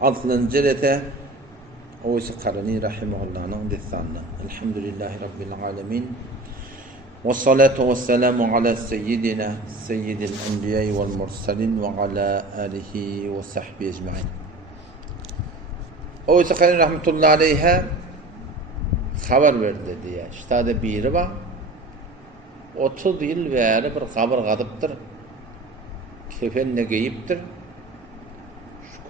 Altıncı rete Oysa Karani rahimahullah'ın destanı. Elhamdülillahi Rabbil alemin. Ve salatu ve selamu ala seyyidina seyyidil enbiyayı vel mursalin ve ala alihi ve sahbihi ecma'in. Oysa Karani rahmetullahi aleyhe haber verdi diye. İşte biri var. 30 yıl veri bir kabir kadıptır. Kefenine giyiptir.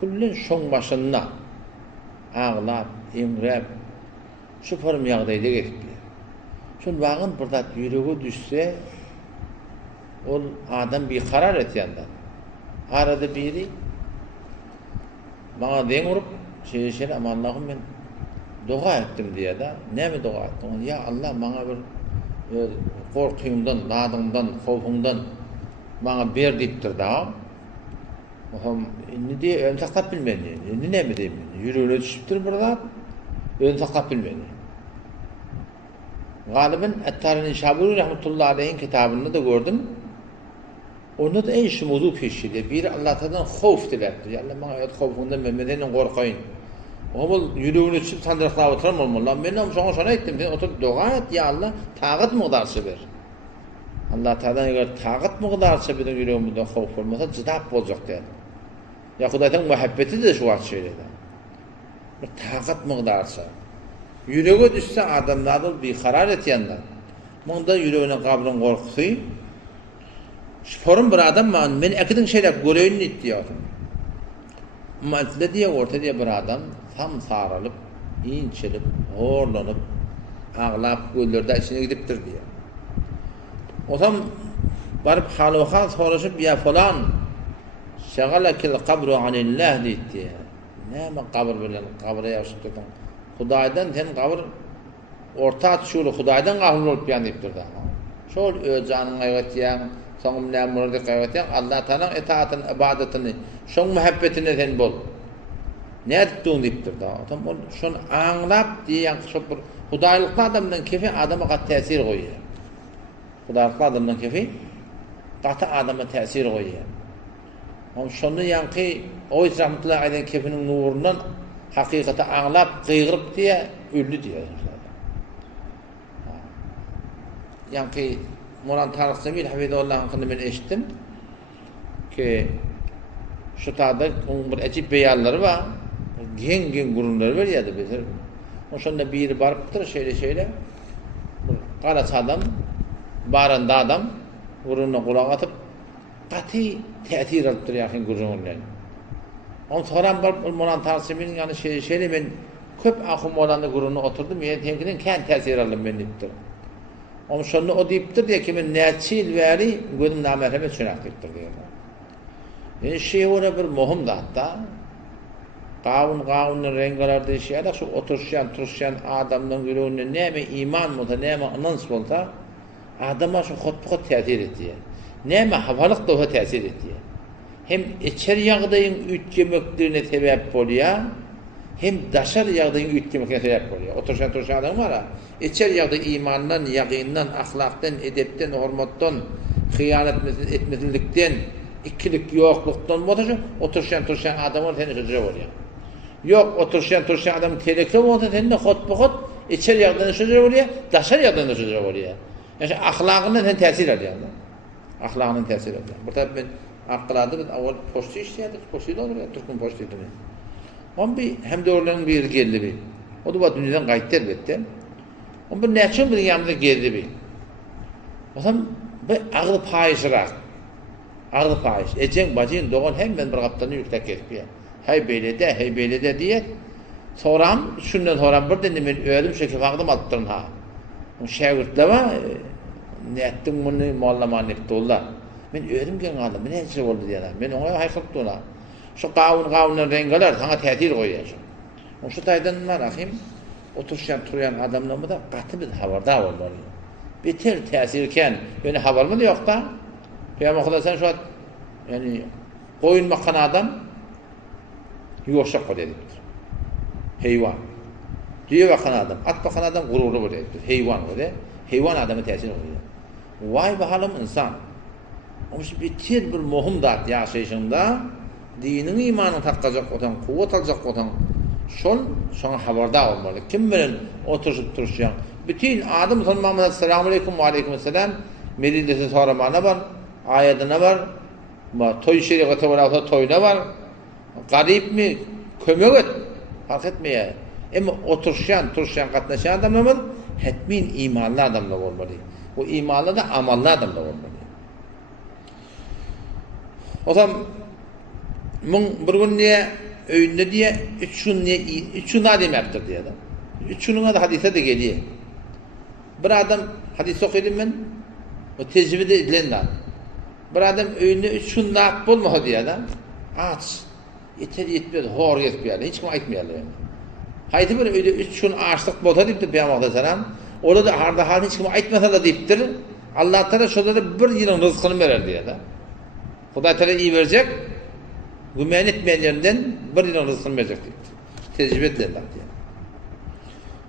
Kullun şoň başynda ağlap, emrep, şu form ýagdaýda geçdi. Şol wagyn bir zat ýüregi düşse, ol adam bir karar etýände. Arada biri bana deň urup, şeýle ama Allah'ım men dua etdim diýe da. Näme dua etdiň? Ya Allah bana bir korkuýumdan, ladyňdan, howfuňdan bana ber diýipdir da. Indi diye ön saklap bilmeni. Indi ne mi diyeyim? Yürüyüne düşüptür burada. Ön saklap bilmeni. Galiben Et-Tarini Şaburi rahmetullahi aleyhin kitabını da gördüm. Onu da en şumudu peşiydi. Bir Allah'tan hof dilerdi. Ya Allah bana hofundan Mehmet'den korkayın. O bol yürüyüne düşüp sandıkla oturan olmalı. Ben onu sana ettim. Oturup dua et ya Allah. Tağıt mıqdarsı ver. Allah Teala'dan eğer tağıt mıqdarsı bir yürüyümüzde hof olmasa cıdap olacak dedi. Ya Hudaýyň muhabbeti de şu wagt şeýledi. Bir taqat mıqdarsa. Ýürege düşse adamlar bir karar etýänler. Munda ýüregine gabryn gorkusy. Şorum bir adam men ekidin şeýle göreýin diýýär. Matlada diýe orta diýe bir adam tam saralyp, inçilip, horlanyp, aglap göllerde içine gidipdir diýe. Otam baryp halwaka soraşyp ya falan şagalakil qabru anillah diýdi. Näme qabr bilen qabra ýaşyp durýan. Hudaýdan sen qabr orta çuly Hudaýdan gafil bolup ýan diýipdir da. Şol öz janyny gaýgatýan, soňum näme murady gaýgatýan Allah Taala itaatyn, ibadatini, şoň muhabbetine sen bol. Näde diýdiň diýipdir da. Adam ol şonu aňlap diýen şol bir Hudaýlykly adamdan kefi adama gat täsir goýýar. Hudaýlykly adamdan kefi gat adama täsir goýýar. Ama şonu yankı o rahmetullahi aleyh kefinin nurundan hakikati anlap gıygırıp diye öldü diye. Yankı Moran Tarık Semil Hafidullah'ın hakkında ben eşittim ki şu taada onun bir ecip beyalları var, gen gurunları var ya da bizler. O şunda biri barıptır şöyle karaç adam, barında adam gurununa kulak atıp katı te'tir alıptır yakın gurunlar. On soran var Moran Tarsimin yani şeyle ben köp ahım olanı gurunu oturdum ya tenkinin kendi tesir aldım ben diptir. Ama şunu o diptir diye kimin neçil veri gözüm namerhamet şunaklıktır diyor. Yani şey ona bir muhim da hatta Qavun rengalar değişiyor. Şu oturuşan adamdan gülüğünde neyme iman mı da neyme anons olsa adama şu hotpukot tesir ediyor. Neyme havalık da o tesir ediyor. Hem içeri yağdayın üç yemeklerine sebep oluyor, hem daşar yağdayın üç yemeklerine sebep oluyor. Oturuşan adam var ha, içeri yağda imandan, yaqindan, ahlaktan, edepten, hormattan, hıyanet etmezlikten, ikilik yokluktan, oturuşan adam var, seni hıcra oluyor. Yok, oturuşan adam telekli olsa, seni de hot içeri yağdan hıcra oluyor, daşar yağdan hıcra oluyor. Yani ahlakından sen tesir ediyor. Ahlakının tesir ediyor. Burada ben akıladı biz avval poştu işleyedik. Poştuydu olur ya, Türk'ün poştuydu. Onun bir hem de oraların bir geldi bir. O da bu dünyadan kayıttı elbette. Onun bir neçin bir yanında geldi bir. O zaman bir ağlı payışırak. Ağlı payış. Ecen bacın doğan hemen bir kaptanı yüksek etmiyor. Hey beylede diye. Soram, şundan soram bir de ben öldüm şekil vaktim attırın ha. O şagirtler var. Ne ettin bunu muallaman etti onlar. Men ödüm gen aldım. Men hece oldu diyorlar. Men ona haykırıp ona. Şu qavunun rengalar sana tehdit koyuyor. Şu taydanlar ahim oturyan adamlarımı da katı bir havardar olmalı. Beter tesirken yani havar mı da yok da. Peygamber Huda sen şu an yani koyun bakan adam yokşak koyuyor. Heyvan. Diye bakan adam, at bakan adam gururlu koyuyor. Heyvan koyuyor. Heyvan adamı tesir koyuyor. Vay bakalım insan. Ama beter bir muhim dat yaşayışında dinin imanın takkacak otan, kuvvet alacak otan, şona habardar olmalı. Kim bilen oturup duruşan. Bütün adam Muhammed selamun aleyküm ve aleykümselam medilesi soramana var, ayetine var, toy şerikatı var, toyuna var. Garip mi, kömek et, fark etmeye. Ama turuşan katlaşan adamlar hetmin imanlı adamlar olmalı. O imanlı da amallı adamlar olmalı. O zaman bir gün niye öğünde diye üç gün demektir diye adam. Üç günün adı hadise de geliyor. Bir adam hadis okudum ben, o tecrübede edilen. Bir adam öğünde üç gün ne yapıp olmadı diye adam. Aç. Yeter yetmiyor, hor yetmiyor. Hiç kim aytmıyor yani. Haydi bir öyle üç gün açlık bota deyip de Peygamber Aleyhisselam. Orada da harda hal hiç kim aytmasa da deyiptir. Allah Teala şurada bir yılın rızkını verir diye de. Huda Teala iyi verecek. Gümen etmeyenlerinden bir yılın rızkını verecek deyiptir. Tecrübe edilenler diye.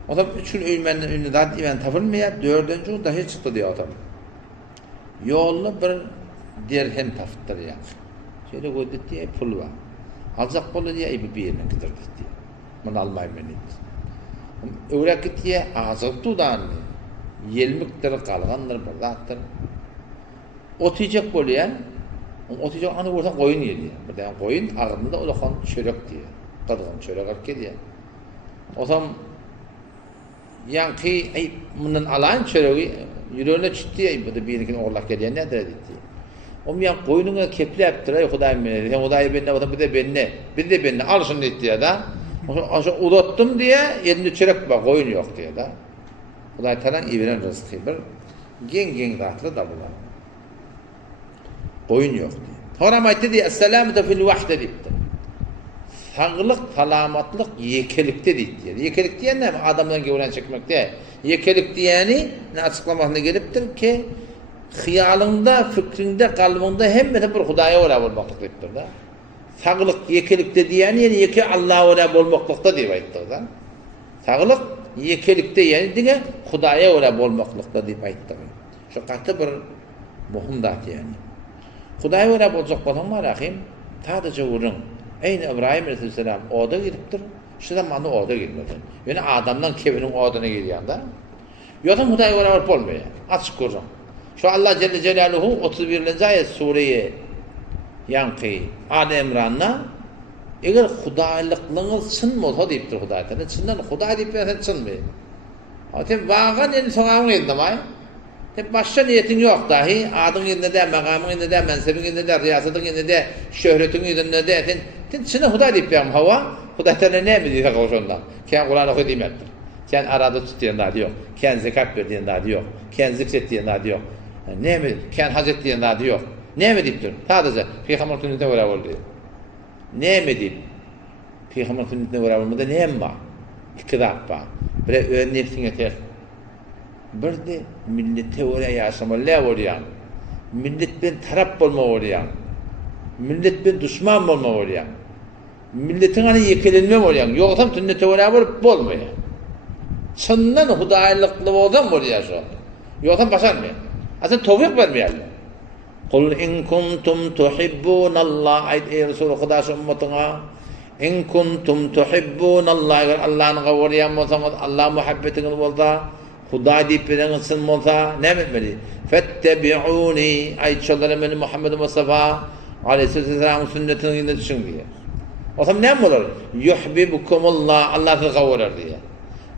O zaman üç gün ölmenin önüne daha imen tafılmaya, dördüncü gün dahi çıktı diye adam. Yolunu bir dirhem taftır ya. Şöyle koydu diye pul var. Alacak bolu diye bir yerine giderdi diye. Bunu almayı men etti. Öğrek diye azık tutan, yelmiktir, kalgandır, bırdaktır. Otuyacak boluya, otuyacak anı orta koyun yedi. Bir de koyun ağzında olakan çörek diye. Kadın çörek arke diye. O zaman yankı bunun alan çöreği yüreğine çıktı ya, bu da bir yerine oğlak geliyor nedir diye. O yan koyununa keple yaptırıyor, Hudayım beni. Sen Hudayım beni, bir de beni al şunu etti ya da. Uzattım diye yerinde çörek var, koyun yok diye da. Huday Teala İvren rızkı bir gen rahatlı da bular. Koyun yok diye. Sonra ayette diye Esselamu fil vahde deyipti. Sağlık, salamatlık yekelikte deyip diye. Yekelik diyen ne? Adamdan gevren çekmek diye. Yekelik diyeni ne açıklamakla geliptir ki hıyalında, fikrinde, kalbinde hem de bir Hudaya oraya olmaklık deyiptir da. Sağlık yekelikte diyeni yani yeke Allah'a oraya olmaklıkta deyip ayıttır da. Sağlık yekelikte yani diye Hudaya oraya olmaklıkta deyip ayıttır. Şu katı bir muhim dağıtı yani. Hudaya oraya olacak olan var ahim, sadece vurun. Eyni İbrahim Aleyhisselam oda gidiptir. Şu zamanı oda girmedi. Yani adamdan kevinin odana giriyor da. Yotam Hudaya oraya varıp olmuyor. Açık kuracağım. Şu Allah Celle Celaluhu 31. ayet sureyi yankı Ali İmran'na eğer Hudaylıklığınız çın mı olsa deyiptir Hudaylıklarına. Çından Huday deyip sen çın mı? Hatta vagan elini soğanın elinde mi? Hep başka niyetin yok dahi. Adın elinde de, makamın elinde de, mensebin elinde de, riyasetın elinde de, şöhretin elinde de. Sen çını Huday deyip yapayım hava. Hudaylıklarına ne mi diyecek oluşundan? Ken Kur'an oku demektir. Ken arada tut diyen daha yok. Ken zekat ver diyen daha yok. Ken zikret diyen daha yok. Ne mi? Ken hazret diyen daha yok. Ne mi deyiptir? Sadece Peygamber sünnetine uğra oldu. Ne mi deyip? Peygamber sünnetine uğra olmadı ne mi var? İktidap var. Bir öğün nefsin yeter. Bir de millete oraya yaşamalıya uğrayan. Milletten taraf olma uğrayan. Milletten düşman olma uğrayan. Milletin hani yekelenme uğrayan. Yoksa sünnete uğra olup olmuyor. Çından hudaylıklı olsam uğraya şu. Yoksa başarmıyor. Aslında tevfik vermeyelim. Kul in kuntum tuhibbunallah ey Resul Hudaş ümmetine in kuntum tuhibbunallah eğer Allah'ın gavuriyan olsanız Allah muhabbetiniz olsa Huda deyip birinizin olsa ne etmeli? Fettebi'uni ayetçilerim beni Muhammed Mustafa Aleyhisselam'ın sünnetini yine düşün diye. O zaman ne olur? Yuhibbukumullah Allah sizi gavurur diye.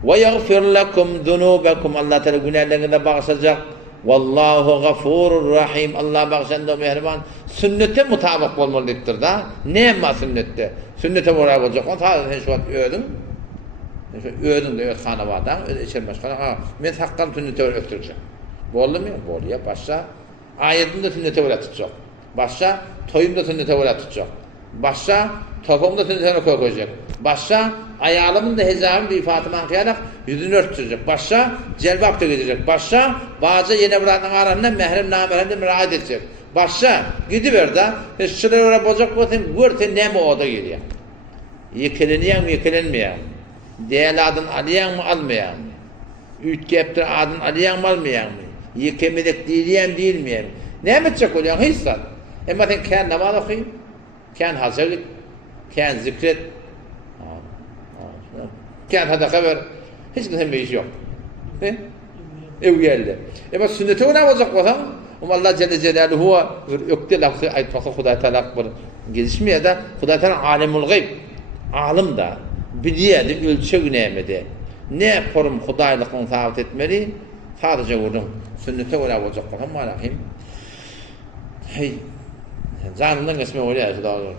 Ve yaghfir lekum zunubakum Allah Teala günahlarınızı bağışlayacak. Vallahu gafurur rahim. Allah bağışlandı mehriban. Sünnete mutabık olmalıdır da. Ne ama sünnette? Sünnete mutabık olacak. O sadece şu an öğüdüm. Öğüdüm de öğüt kanı var da. Öyle içer başkanı. Ben hakkım sünnete öğütüreceğim. Bu oldu mu? Bu oluyor. Başka ayetimde sünnete öğütecek. Başka toyumda sünnete öğütecek. Başka topumda sünnete koyacak. Başka ayağımın da hezabım bir Fatıma kıyarak yüzünü örtecek. Başka celbap da gidecek. Başka bazı yine bırakın aranında mehrem nameremde müracaat edecek. Başka gidiver de şuraya oraya bozak bakayım görte ne mi o da geliyor. Yekeleniyen mi yekelenmeyen mi? Değerli adın alayan mı almayan mı? Ütkeptir adın alayan mı almayan mı? Yekemedik değileyen değil mi? Ne edecek oluyor? Hiç sen. Ama sen kâr namaz okuyayım. Kän haja git, kän zikret, kän sadaka ver. Hiç kimsenin bir işi yok. Ev geldi. Bak sünnete ona olacak bolsaň, Allah Celle Celaluhu ökde lafzy aýtmakda Hudaý Taala bir gelişmeye de Hudaý Taala alimul gayb. Alim da bilýärdi, ölçek nämede. Ne forum Hudaýlygyny sabit etmeli? Sadece wurdum. Sünnete ona olacak bolsaň malahim. Hey. Zanyndan geçme bolýar Hudaý.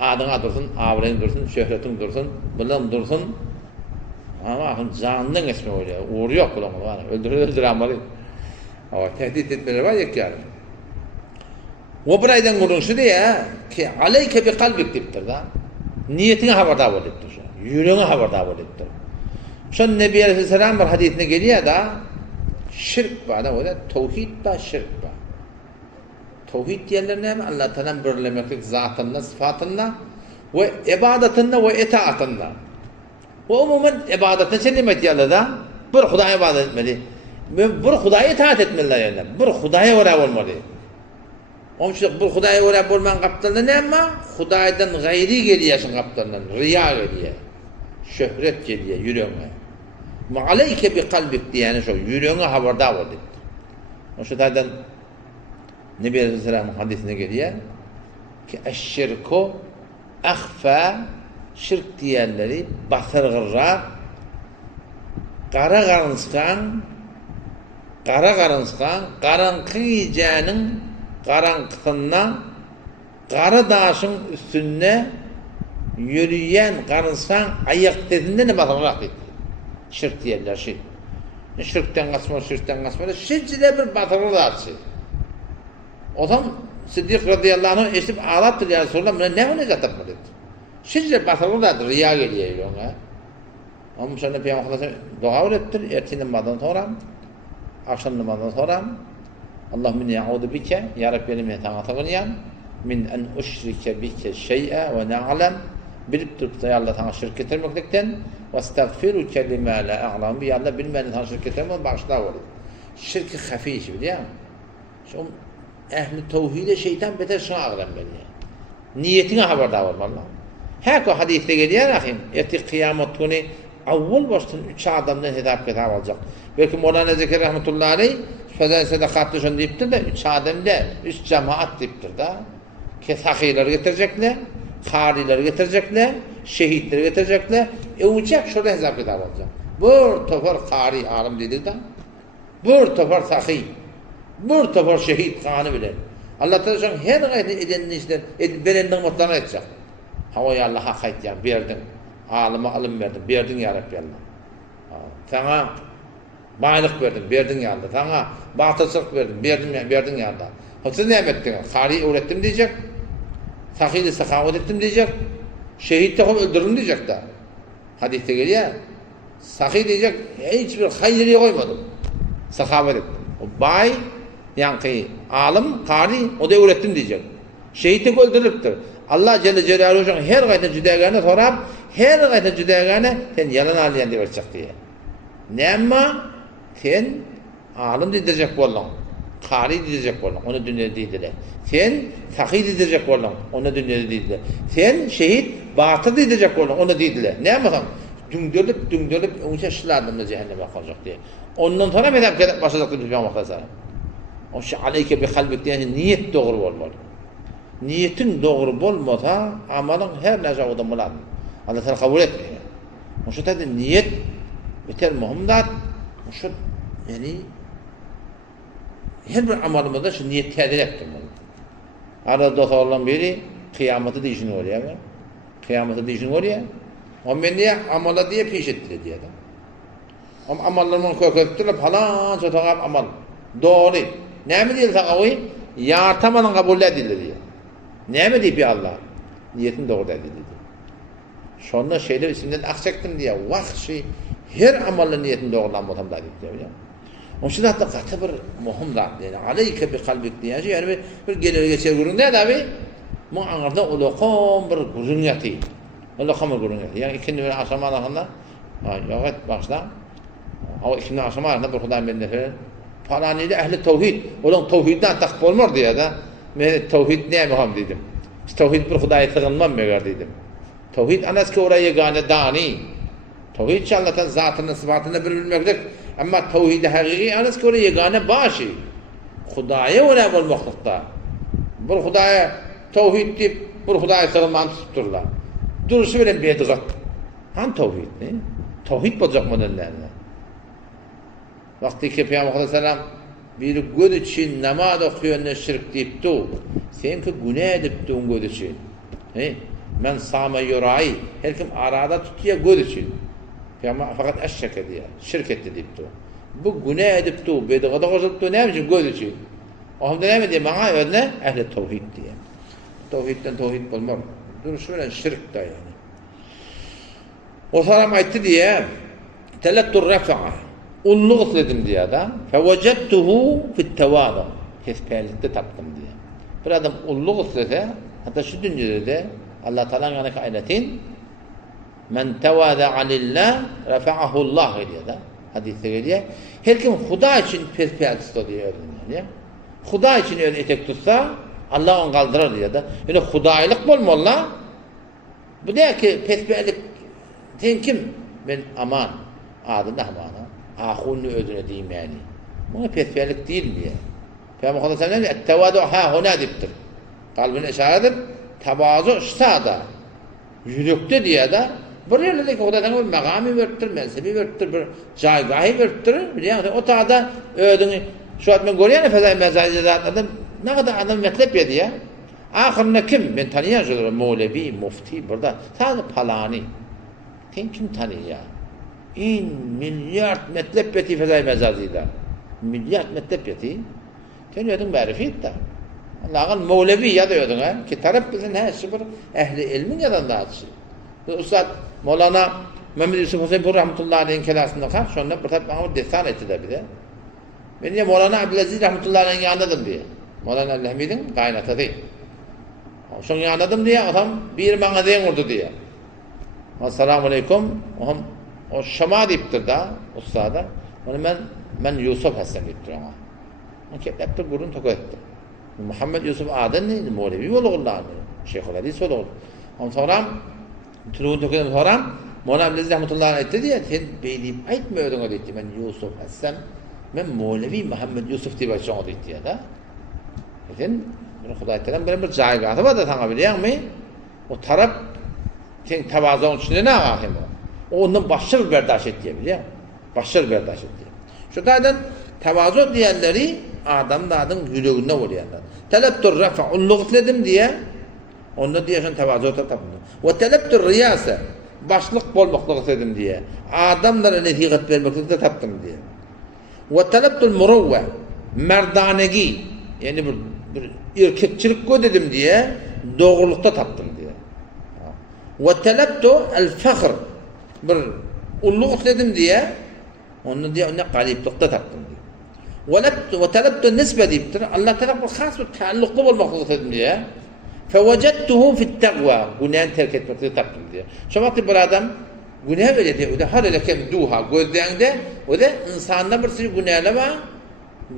Adyňa dursun, awraň dursun, şöhretiň dursun, bilen dursun. Ama zanyndan geçme bolýar. Uğur yok bulan var. Öldürýärler. Ama tehdit etmeleri var ya. O bir aydan gurunşu diye ki aleyke bi kalbik diptir da. Niyetine haberdar bol diptir. Yüreğine haberdar bol diptir. Şon Nebi Aleyhisselam bir hadisine geliyor da şirk var da o da tevhid da şirk var. Tevhid diyenler ne? Allah Teala'nın birlemeklik zatında, sıfatında ve ibadetinde ve itaatında. Ve umumen ibadetine selimet yalı da bir Hudaýa ibadet etmeli. Bir Hudaýa itaat etmeliler yani. Bir Hudaýa orab bolmaly. Onun için bir Hudaýa orab bolman gapdalda näme? Hudaýdan gaýry gelýäşin gapdaldan, riya gelýär. Şöhret gelýär yüreğine. Ma'aleyke bi kalbik diýeni şo yüreğine haberdar bol. O şeýden Nebi Aleyhisselam hadisine gelýär ki eşşirku ahfa şirk diýerleri basyrgyrak qara garınskan, qaraňky ýanyň qaraňkysyna qara daşyň üstünde yürüyen garınskan ayak dediğinde ne basyrgyrak diýdi. Şirk diýerler şey. Şirkten gasma, şirkde bir basyrgyrak şey. Otam Siddiq radıyallahu anh eşip ağlattır ya Resulullah buna ne onu zatırma dedi. Şirkde basyrgyrak riya gelýär ýa. Ama şöyle Peygamber dua öğrettir, ertesi namazdan sonra, akşam namazdan sonra Allahümme ya'udu bike, ya Rabbi benim sana sığınıyorum, min en uşrike bike şey'e ve na'lem, bilip durup da ya Allah sana şirk getirmekten ve estağfiruke lima la a'lam, ya Allah bilmeni sana şirk getirmekten bağışla olur. Şirk-i hafi işi biliyor musun? Şu ehli tevhide şeytan beter şuna ağlam beni. Niyetine haberdar olmalı. Her o hadiste geliyor rahim, eti kıyamet günü avval baştan 3 adamdan hesap kitap alacak. Belki Mevlana Zekeriya rahmetullahi aleyh sözen sedakatlı şunu deyiptir de 3 adamda 3 cemaat deyiptir da. Sahiler getirecekler, kariler getirecekler, şehitleri getirecekler. Uçak şurada hesap kitap alacak. Bir topar kari alim dedik de, bir topar sahih, bir topar şehit kanı bile. Allah Teala her gayet edenini işler, berenden mutlaka edecek. Havaya Allah'a kayıt ya, verdin. Alime alım verdin ya Rabbi Allah. Sana baylık verdin ya Allah. Sana batısılık verdin ya Allah. Siz ne ettin? Kari öğrettim diyecek. Sahili sakavet ettim diyecek. Şehit de öldürdüm diyecek de. Hadiste geliyor. Sahih diyecek, hiçbir hayırı koymadım. Sakavet ettim. O bay, yani alim, kari, o da öğrettim diyecek. Şehit de öldürüptür. Allah Celle Celaluhu her gayet cüdagane sorab, her gayet cüdagane sen yalan alayan diye verecek diye. Nema sen alim diyecek bolan, kari diyecek bolan, onu dünyada dediler. Sen fakir diyecek bolan, onu dünyada dediler. Sen şehit batıl diyecek bolan, onu dediler. Nema sen düngdürüp onca şılardan cehenneme kalacak diye. Ondan sonra medhab başlayacak diye bir vakta o şey aleyke bi kalbik diye niyet doğru olmalı. Niyetin doğru olmasa amalın her nece odamılar. Allah sana kabul etmiyor. O şu tadı niyet biter muhimdat. O şu yani her bir amalımızda şu niyet tedil ettim bunu. Arada olan biri kıyameti dişini oluyor. Kıyameti dişini oluyor. O beni amala diye peş ettiler diye de. Ama amallarımın kökettiler falan çoğun amal. Doğru. Ne mi değil sana yartamadan kabul edildi diye. Ne mi deyip ya Allah? Niyetin doğru edildi diye. Sonra şeyler isimden aksaktım diye. Vahşi her amalın niyetin doğrulanmadan da deyip diye. Onun için hatta katı bir muhim zat. Yani aleyke bir kalbik diye. Yani bir gelir geçer gurun ne abi? Bu anırda ulukam bir gurun yatı. Ulukam bir gurun yatı. Yani ikindi bir aşama alakında. Evet başla. O ikindi aşama alakında bir Hudaýyň bende falan. Falaniydi ehli tevhid. Olan tevhidden takip olmaz diye de. Ben tevhid ne mühim dedim. Tevhid bir Hudaýa sığınmam meger dedim. Tevhid anas ki oraya yegane dani. Tevhid Allah'tan zatını sıfatını bir bilmekdir. Ama tevhid-i hakiki anas ki oraya yegane başı. Hudaýa öyle bolmakda. Bir Hudaýa tevhid dip, bir Hudaýa sığınmam tutturlar. Duruşu bilen bedigat. Han tevhid ne? Tevhid bolacak modellerine. Vakti ki Peygamber sallam bir göz için namaz okuyanına şirk deyipti. Sen ki günah ediptin göz için. Men sâme yurâi. Her kim arada tutuyor göz için. Fakat eşşek ediyor. Şirk etti deyipti. Bu günah edipti. Bedigada koşuluptu ne için? Göz için. O hamda ne mi diye? Bana ödüne ehli tevhid diye. Tevhidden tevhid bulmak. Duruşu veren şirk da yani. O salam aytti diye telettur refa'a. Ulluk dedim diye adam. Fevecettuhu fit tevâda. Kesperlikte taptım diye. Bir adam ulluk istese, hatta şu dünyada da Allah Teala'nın yanı kaynatin men tevâda'a lillah refa'ahullah diye da hadiste geliyor. Her kim Huda için kesperlik istiyor diye öğreniyor. Huda için öyle etek tutsa Allah onu kaldırır diye da. Yani Hudaylık bolmalı. Bu diyor ki kesperlik sen kim? Ben aman. Adın amanı. Ahunnu ödüne diyeyim yani. Bu pesperlik değil mi ya? Peygamber sallallahu aleyhi ve sellem ettevadu ha huna diptir. Kalbine işaredir. Tevazu ştada. Yürekte diye de bir yerlerdeki Hudadan bir makami verttir, mensebi verttir, bir caygahı verttir. Biliyor musun? O taada ödünü şu an ben görüyorum Fezai Mezai'de zatlardan ne kadar adam metlep yedi ya. Ahirine kim? Ben tanıyan Mevlevi, Mufti burada. Sadece Palani. Sen kim tanıyor ya? İn milyar metlep beti Fezai Mezai'de. Milyar metlep beti. Sen ödün marifet da. Allah'ın Mevlevi ya da ödün ha. Ki taraf bizim her şey bir ehli ilmin yadan da açı. Ustad Mevlana Mehmet Yusuf Hüseyin rahmetullahi aleyhin kelasında kal. Sonra bir tabi bana destan etti de bir de. Ben de Mevlana Abdülaziz rahmetullahi aleyhin yanladım diye. Mevlana Abdülhamid'in kaynatı değil. Son yanladım diye adam bir bana deyin vurdu diye. Esselamu aleyküm. O Şama deyiptir da ustada. Onu ben Yusuf Hasan deyiptir ona. O kepleptir gurun toku etti. Muhammed Yusuf adın neydi? Mevlevi oğullardı. Şeyhul Hadis oğullardı. Ondan sonra Turun toku edip sonra Mevlana Abdülaziz rahmetullahi etti diye sen beyleyip aytma ödüne deyip ben Yusuf Hasan ben Mevlevi Muhammed Yusuf deyip açacağım deyip diye da. Sen Hudaý Teala benim bir caygahı var da sana biliyor musun? O taraf sen tevazunun içinde ne ahim o? Ondan başka bir berdaş et diye biliyor musun? Başka bir berdaş et diye. Şu tadan tevazu diyenleri adamın yüreğinde oluyorlar. Teleptur refa, ulluk dedim diye onda diye tevazu tapındı. Ve teleptur riyase, başlık bolmaklık dedim diye. Adamlara netiqat vermeklik de taptım diye. Ve teleptur muruvve, merdanegi, yani bir erkekçilik ko dedim diye doğrulukta taptım diye. Ve teleptu el fakhr, bir ulluk dedim diye onu diye ona galiplikte taptım diye. Ve teleptu nisbe deyiptir. Allah Teala bir khas bir taalluklu bolmaklık dedim diye. Fevecettuhu fit taqva, günahı terk etmekte taptım diye. Şu vakti bir adam günah böyle diye, o da her elekem duha gözlerinde, o da insanda bir sürü günahlar var.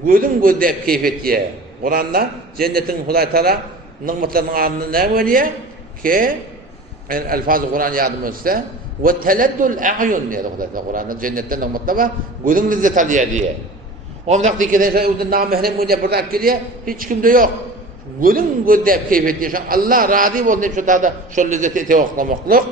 Gözün gözde keyfiyetiye. Kur'an'da cennetin Hudaý Teala nimetlerinin adını ne veriyor? Ki yani elfaz-ı Kur'an yardım etse ve teleddül a'yun diye Hudaý Teala Kur'an'da cennetten nimetler var. Gözün lezzet alıyor diye. O vakti ki de o namahrem diye burada geliyor. Hiç kimde yok. Gözün gözde keyfiyetiye. Allah razı olsun şu da şu lezzeti teoklamaklık.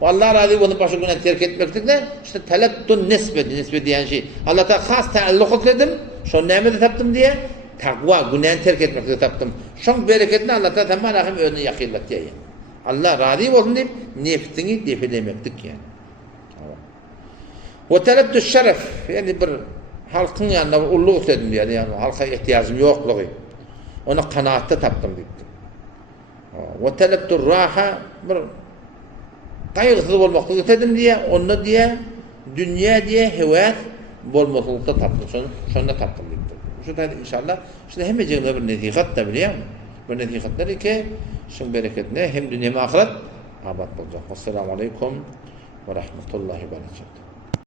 Allah razı olsun başka günah terk etmektir de işte teleddül nisbe diyen şey. Allah Teala has taalluk ettim. Şu nemede taptım diye takva, günahı terk etmekte taptım. Şun bereketini Allah Teala tamam rahim önüne yakillat diye. Allah razı olsun deyip nefsini defilemektik yani. Ve teleptü şeref, yani bir halkın yanında ulluk dedim diye, yani halka ihtiyacım yokluğu. Onu kanaatte taptım deyip. Ve teleptü raha, bir kaygısız olmaklık dedim diye, onu diye, dünya diye hevet bolmaklıkta taptım. Şunda taptım deyip. Şu da inşallah işte hem bir netiqat da biliyor musun? Bu netiqatları ki şun bereketine hem dünya ve ahiret abat olacak. Esselamu aleyküm ve rahmetullahi ve berekatuhu.